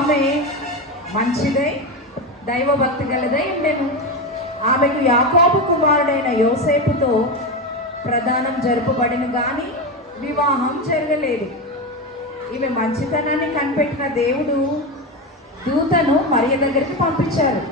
ఆమె మంచిదై దైవభక్తి గలదై ఉండెను. ఆమెకు యాకోబు కుమారుడైన యోసేపుతో ప్రదానం జరుపబడిన కానీ వివాహం జరగలేదు. ఈమె మంచితనాన్ని కనిపెట్టిన దేవుడు దూతను మరియ దగ్గరికి పంపించారు.